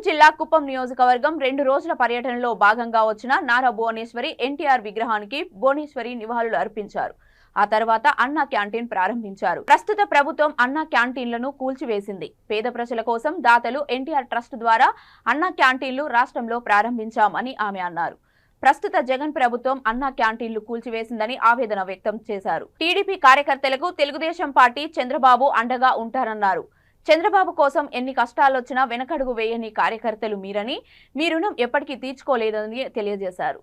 నెల్లూరు జిల్లా కుప్పం నియోజకవర్గం 2 రోజుల పర్యటనలో భాగంగా వచ్చిన నారా భువనేశ్వరి ఎన్టీఆర్ విగ్రహానికి భువనేశ్వరి నివాళులు అర్పించారు. ఆ తర్వాత అన్నా క్యాంటీన్ ప్రారంభించారు. ప్రస్తుత ప్రభుత్వం అన్నా క్యాంటీన్లను కూల్చివేసింది. పేద ప్రజల కోసం దాతలు ఎన్టీఆర్ ట్రస్ట్ ద్వారా అన్నా క్యాంటీన్లు రాష్ట్రంలో ప్రారంభించామని ఆమె అన్నారు. ప్రస్తుత జగన్ ప్రభుత్వం అన్నా క్యాంటీన్లు కూల్చివేసిందని ఆవేదన వ్యక్తం చేశారు. టీడీపీ కార్యకర్తలకు తెలుగుదేశం పార్టీ చంద్రబాబు అండగా ఉంటారన్నారు. చంద్రబాబు కోసం ఎన్ని కష్టాలొచ్చినా వెనకడుగు వేయని కార్యకర్తలు మీరని, మీ రుణం ఎప్పటికీ తీర్చుకోలేదని తెలియజేశారు.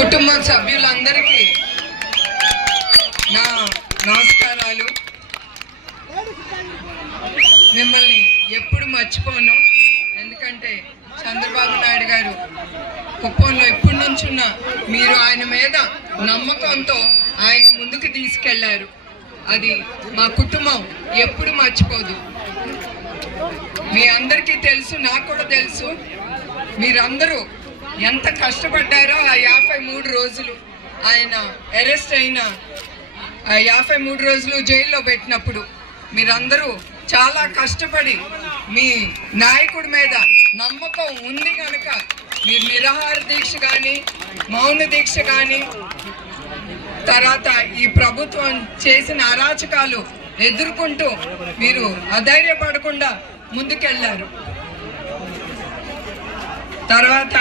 కుటుంబ సభ్యులందరికీ నా నమస్కారాలు. మిమ్మల్ని ఎప్పుడు మర్చిపోను. ఎందుకంటే చంద్రబాబు నాయుడు గారు కుప్పంలో ఎప్పటి నుంచున్న మీరు ఆయన మీద నమ్మకంతో ఆయన ముందుకు తీసుకెళ్లారు. అది మా కుటుంబం ఎప్పుడు మర్చిపోదు. మీ అందరికీ తెలుసు, నాకు కూడా తెలుసు. మీరందరూ ఎంత కష్టపడ్డారో ఆ 53 రోజులు ఆయన అరెస్ట్ అయిన 53 రోజులు జైల్లో పెట్టినప్పుడు మీరందరూ చాలా కష్టపడి మీ నాయకుడి మీద నమ్మకం ఉంది కనుక మీరు నిరాహార దీక్ష కానీ మౌన దీక్ష కానీ తర్వాత ఈ ప్రభుత్వం చేసిన అరాచకాలు ఎదుర్కొంటూ మీరు అధైర్యపడకుండా ముందుకెళ్ళారు. తర్వాత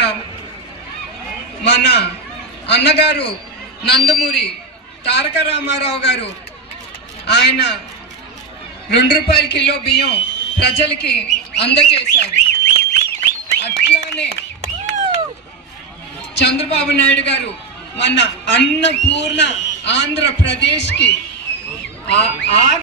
మన అన్నగారు నందమూరి తారక రామారావు గారు ఆయన ₹2 కిలో బియ్యం ప్రజలకి అందజేశారు. అట్లానే చంద్రబాబు నాయుడు గారు మన అన్నపూర్ణ ఆంధ్రప్రదేశ్కి